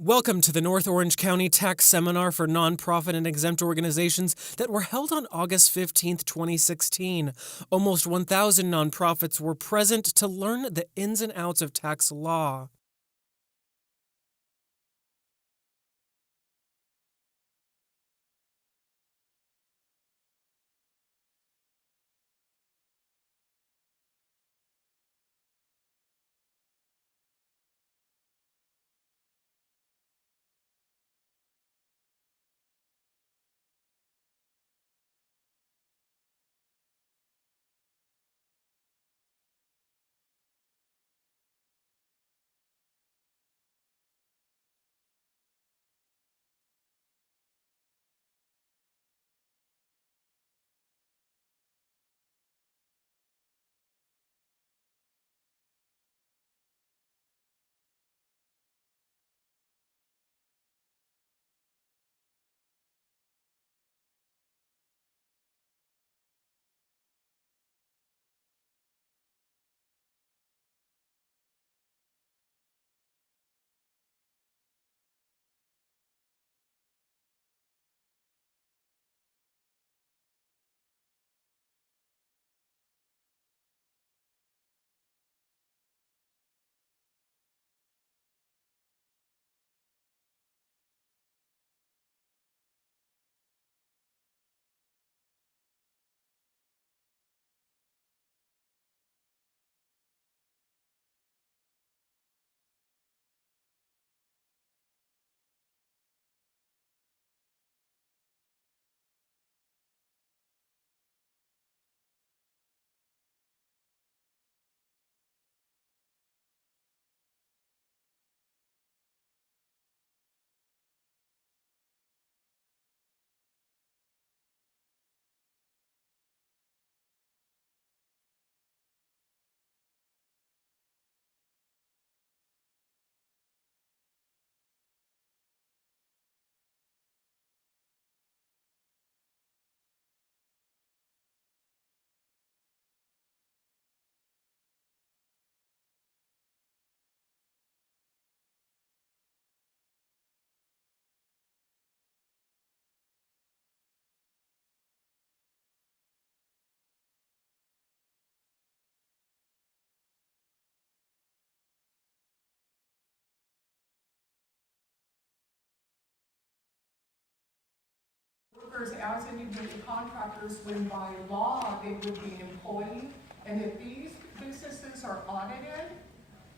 Welcome to the North Orange County Tax Seminar for Nonprofit and Exempt Organizations that were held on August 15, 2016. Almost 1,000 nonprofits were present to learn the ins and outs of tax law. Workers as individual contractors, when by law they would be an employee, and if these businesses are audited,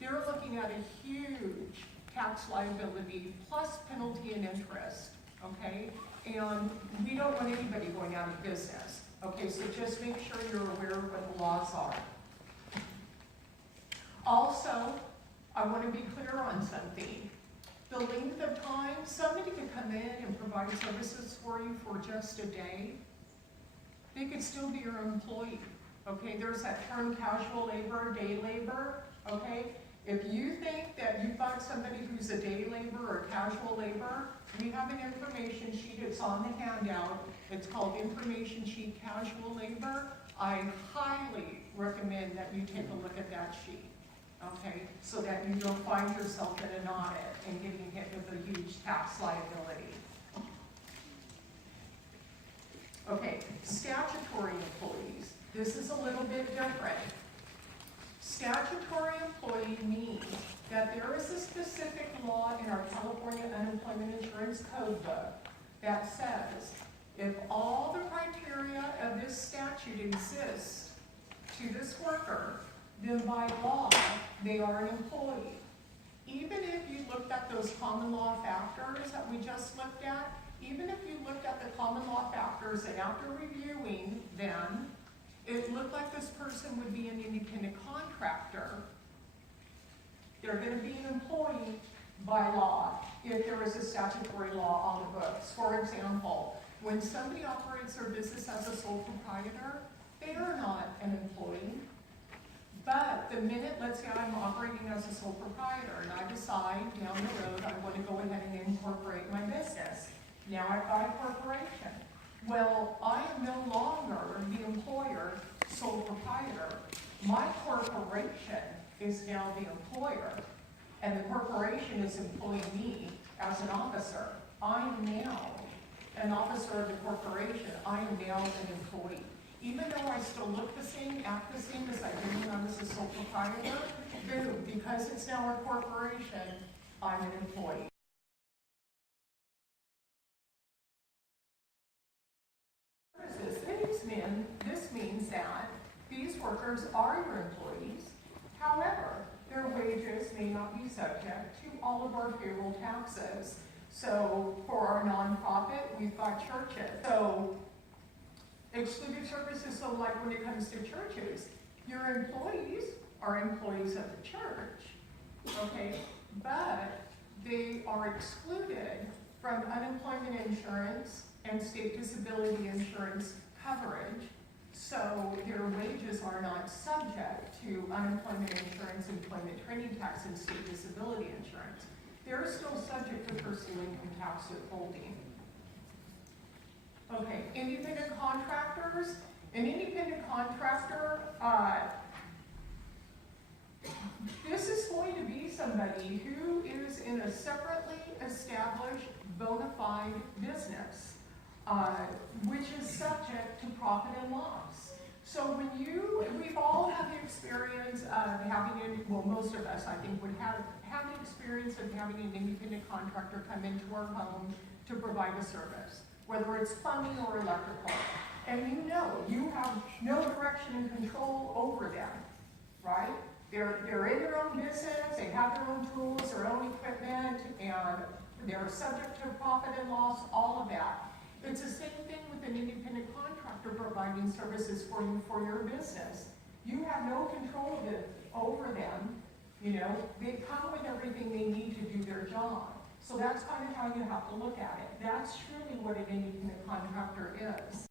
they're looking at a huge tax liability plus penalty and interest, okay? And we don't want anybody going out of business, okay? So just make sure you're aware of what the laws are. Also, I want to be clear on something. The length of time, somebody could come in and provide services for you for just a day. They could still be your employee, okay? There's that term casual labor, day labor, okay? If you think that you've got somebody who's a day labor or casual labor, we have an information sheet, it's on the handout. It's called Information Sheet Casual Labor. I highly recommend that you take a look at that sheet. Okay, so that you don't find yourself in an audit and getting hit with a huge tax liability. Okay, statutory employees. This is a little bit different. Statutory employee means that there is a specific law in our California Unemployment Insurance Code book that says if all the criteria of this statute exists to this worker, then by law, they are an employee. Even if you looked at those common law factors that we just looked at, even if you looked at the common law factors and after reviewing them, it looked like this person would be an independent contractor, they're going to be an employee by law if there is a statutory law on the books. For example, when somebody operates their business as a sole proprietor, they are not an employee. But the minute, let's say I'm operating as a sole proprietor and I decide down the road I want to go ahead and incorporate my business. Now I've got a corporation. Well, I am no longer the employer, sole proprietor. My corporation is now the employer. and the corporation is employing me as an officer. I am now an officer of the corporation. I am now an employee. Even though I still look the same, act the same as I did when I was a sole proprietor, boom, because it's now a corporation, I'm an employee. This means that these workers are your employees. However, their wages may not be subject to all of our payroll taxes. So for our nonprofit, we've got churches. So excluded services, so like when it comes to churches, your employees are employees of the church, okay? But they are excluded from unemployment insurance and state disability insurance coverage, so their wages are not subject to unemployment insurance, employment training tax, and state disability insurance. They're still subject to personal income tax withholding. Okay, independent contractors. An independent contractor, this is going to be somebody who is in a separately established bona fide business, which is subject to profit and loss. So we've all had the experience of having, well, most of us, I think, would have the experience of having an independent contractor come into our home to provide a service, whether it's plumbing or electrical. And you have no direction and control over them, right? They're in their own business, they have their own tools, their own equipment, and they're subject to profit and loss, all of that. It's the same thing with an independent contractor providing services for you for your business. You have no control over them. They come with everything they need to do their job. So that's kind of how you have to look at it. That's truly what an independent contractor is.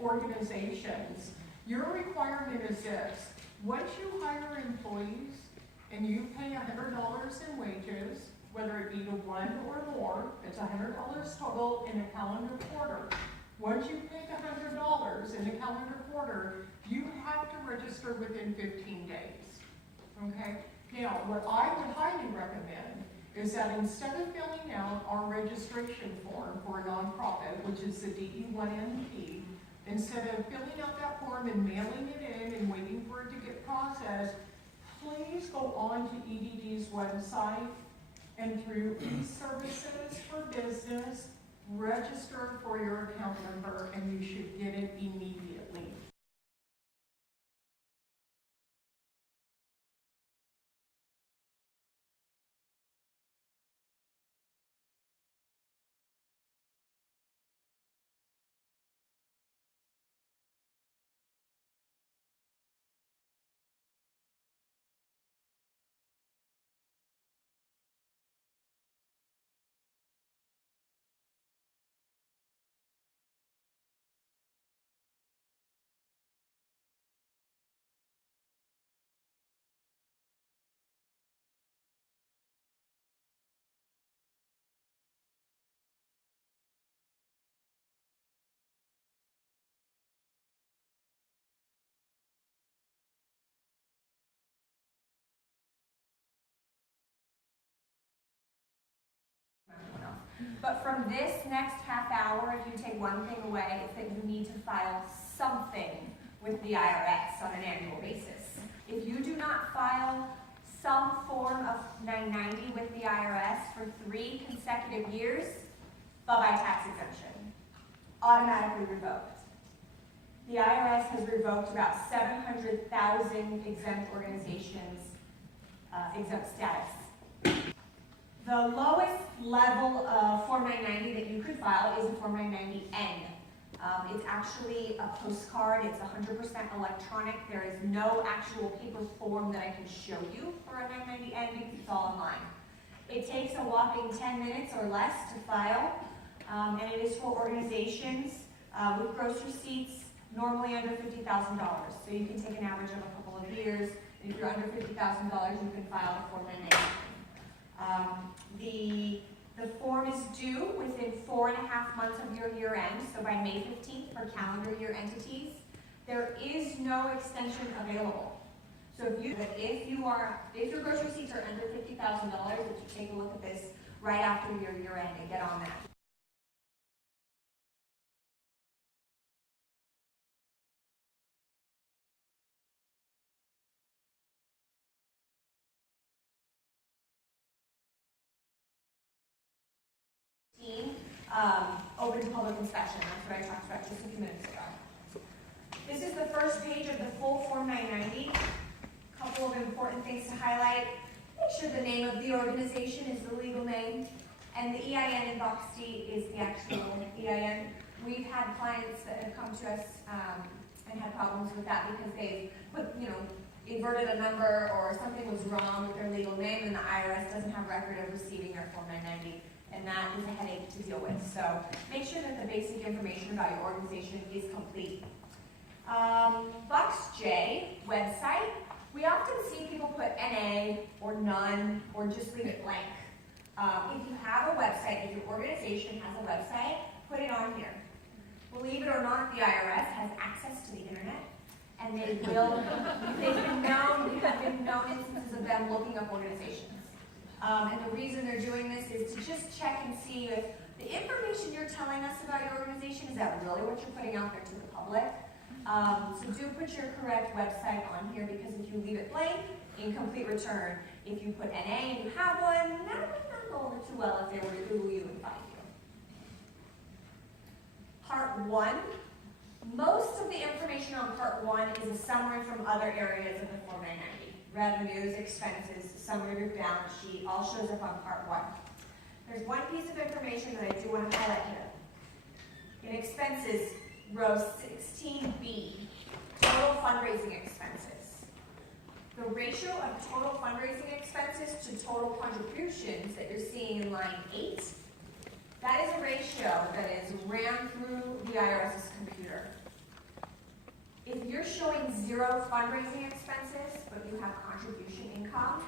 Organizations, your requirement is this: once you hire employees and you pay $100 in wages, whether it be to one or more, it's $100 total in a calendar quarter. Once you pay $100 in a calendar quarter, you have to register within 15 days. Okay? Now, what I would highly recommend is that instead of filling out our registration form for a nonprofit, which is the DE1NP, instead of filling out that form and mailing it in and waiting for it to get processed, please go on to EDD's website and through eServices for Business, register for your account number, and you should get it immediately. But from this next half hour, if you take one thing away, it's that you need to file something with the IRS on an annual basis. If you do not file some form of 990 with the IRS for 3 consecutive years, bye-bye tax exemption. Automatically revoked. The IRS has revoked about 700,000 exempt organizations, exempt status. The lowest level of Form 990 that you could file is a Form 990N. It's actually a postcard. It's 100% electronic. There is no actual paper form that I can show you for a 990N because it's all online. It takes a whopping 10 minutes or less to file, and it is for organizations with gross receipts normally under $50,000. So you can take an average of a couple of years, and if you're under $50,000, you can file a Form 990. The form is due within 4.5 months of your year end, so by May 15th for calendar year entities. There is no extension available. So if your gross receipts are under $50,000, that you take a look at this right after your year end and get on that. Open to public inspection. That's what I talked about just a few minutes ago. This is the first page of the full Form 990. A couple of important things to highlight. Make sure the name of the organization is the legal name, and the EIN in box D is the actual EIN. We've had clients that have come to us and had problems with that because they've inverted a number or something was wrong with their legal name, and the IRS doesn't have record of receiving their Form 990. And that is a headache to deal with. So make sure that the basic information about your organization is complete. Box J, website. We often see people put NA or none or just leave it blank. If you have a website, if your organization has a website, put it on here. Believe it or not, the IRS has access to the internet, and we have been known instances of them looking up organizations. And the reason they're doing this is to just check and see if the information you're telling us about your organization, is that really what you're putting out there to the public? So do put your correct website on here, because if you leave it blank, incomplete return. If you put NA and you have one, that might not go over too well if they were to Google you and find you. Part 1. Most of the information on Part 1 is a summary from other areas of the Form 990. Revenues, expenses, summary of your balance sheet, all shows up on Part 1. There's one piece of information that I do want to highlight here. In expenses, row 16B, total fundraising expenses. The ratio of total fundraising expenses to total contributions that you're seeing in line 8, that is a ratio that is ran through the IRS's computer. If you're showing 0 fundraising expenses, but you have contribution income,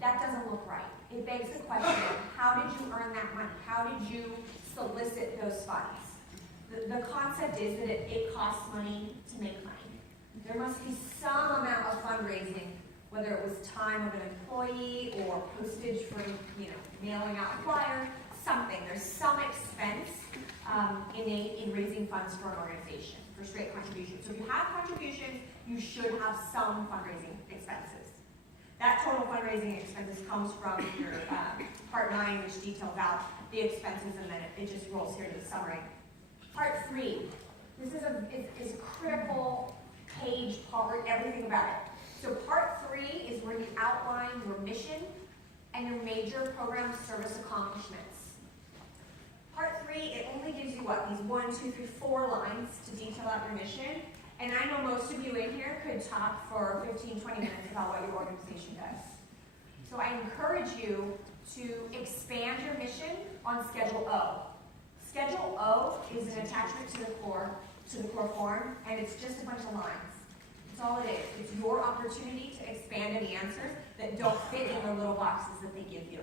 that doesn't look right. It begs the question, how did you earn that money? How did you solicit those funds? The concept is that it costs money to make money. There must be some amount of fundraising, whether it was time of an employee or postage for mailing out a flyer, something. There's some expense in raising funds for an organization, for straight contributions. So if you have contributions, you should have some fundraising expenses. That total fundraising expenses comes from your Part 9, which details out the expenses, and then it just rolls here to the summary. Part 3, this is a critical page, part, everything about it. So Part 3 is where you outline your mission and your major program service accomplishments. Part 3, it only gives you these 1, 2, 3, 4 lines to detail out your mission. And I know most of you in here could talk for 15, 20 minutes about what your organization does. So I encourage you to expand your mission on Schedule O. Schedule O is an attachment to the core form, and it's just a bunch of lines. That's all it is. It's your opportunity to expand any answers that don't fit in the little boxes that they give you.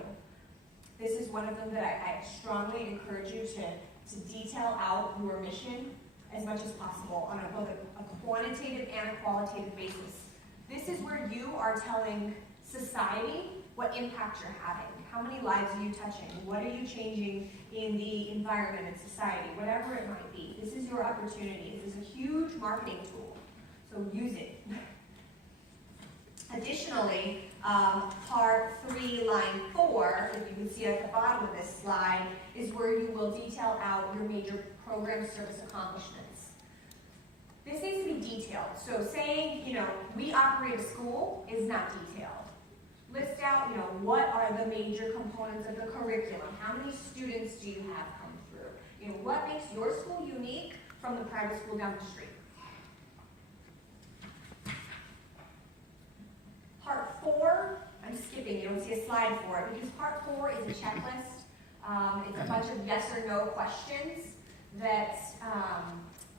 This is one of them that I strongly encourage you to detail out your mission as much as possible on both a quantitative and a qualitative basis. This is where you are telling society what impact you're having. How many lives are you touching? What are you changing in the environment and society? Whatever it might be. This is your opportunity. This is a huge marketing tool. So use it. Additionally, Part 3, line 4, if you can see at the bottom of this slide, is where you will detail out your major program service accomplishments. This needs to be detailed. So saying, we operate a school is not detailed. List out, what are the major components of the curriculum? How many students do you have come through? What makes your school unique from the private school down the street? Part 4, I'm skipping, you don't see a slide for it, because Part 4 is a checklist. It's a bunch of yes or no questions that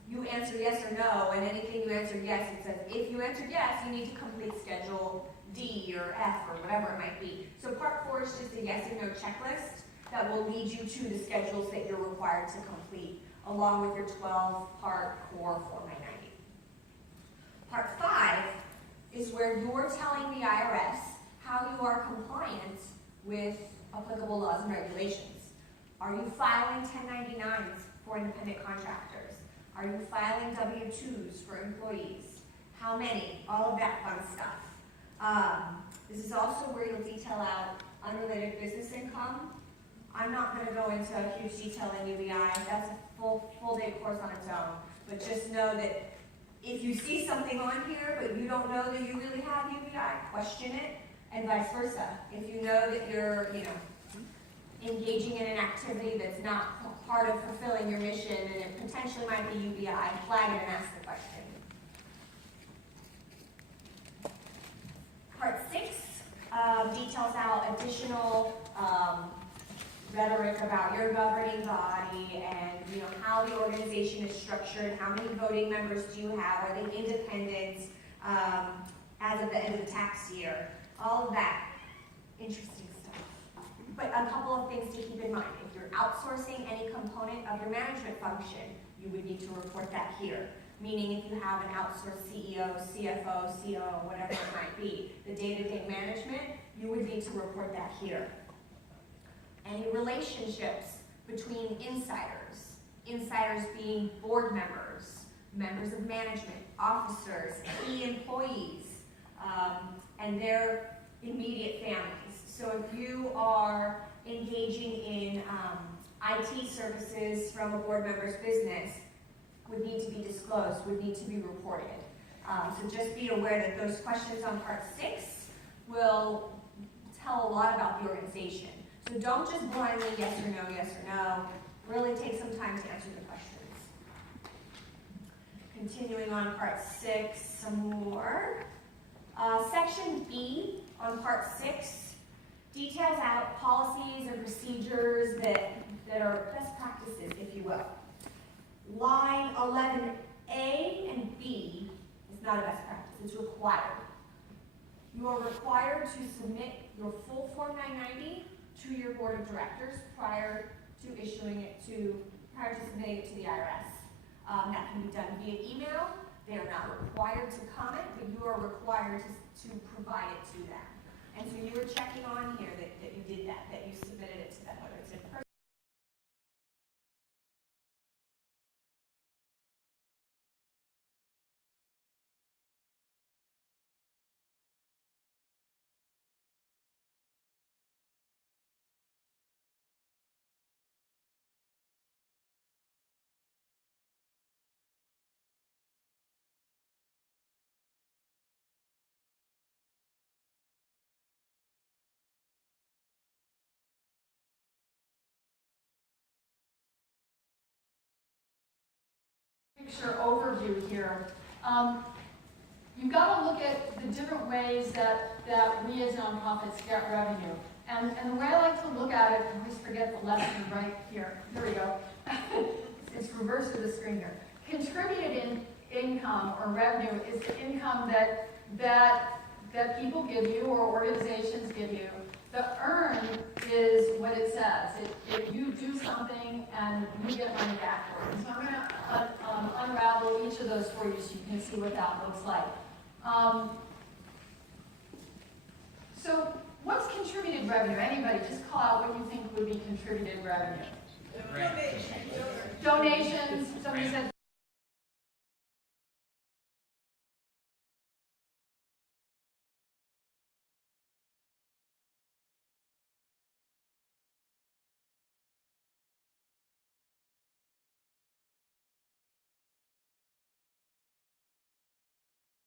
you answer yes or no, and anything you answer yes, it says if you answered yes, you need to complete Schedule D or F or whatever it might be. So Part 4 is just a yes and no checklist that will lead you to the schedules that you're required to complete, along with your 12-part core Form 990. Part 5 is where you're telling the IRS how you are compliant with applicable laws and regulations. Are you filing 1099s for independent contractors? Are you filing W-2s for employees? How many? All of that fun stuff. This is also where you'll detail out unrelated business income. I'm not going to go into a huge detail in UBI. That's a full day course on its own. But just know that if you see something on here, but you don't know that you really have UBI, question it, and vice versa. If you know that you're, engaging in an activity that's not part of fulfilling your mission and it potentially might be UBI, flag it and ask the question. Part 6 details out additional rhetoric about your governing body and how the organization is structured, how many voting members do you have, are they independent as of the end of the tax year, all of that interesting stuff. But a couple of things to keep in mind. If you're outsourcing any component of your management function, you would need to report that here. Meaning if you have an outsourced CEO, CFO, COO, whatever it might be, the day-to-day management, you would need to report that here. Any relationships between insiders being board members, members of management, officers, key employees, and their immediate families. So if you are engaging in IT services from a board member's business, would need to be disclosed, would need to be reported. So just be aware that those questions on part 6 will tell a lot about the organization. So don't just blindly yes or no. Really take some time to answer the questions. Continuing on part 6, some more. Section B on part 6 details out policies and procedures that are best practices, if you will. Line 11A and B is not a best practice, it's required. You are required to submit your full Form 990 to your board of directors prior to submitting it to the IRS. That can be done via email. They are not required to comment, but you are required to provide it to them. And so you were checking on here that you did that you submitted it to them, whether it's in person. Picture overview here. You've got to look at the different ways that we as nonprofits get revenue. And the way I like to look at it, I always forget the lesson right here. Here we go. It's reverse of the screen here. Contributed income or revenue is the income that people give you or organizations give you. The earned is what it says. If you do something and you get money back for it. So I'm going to unravel each of those for you so you can see what that looks like. So what's contributed revenue? Anybody, just call out what you think would be contributed revenue. Donations. Donations. Somebody said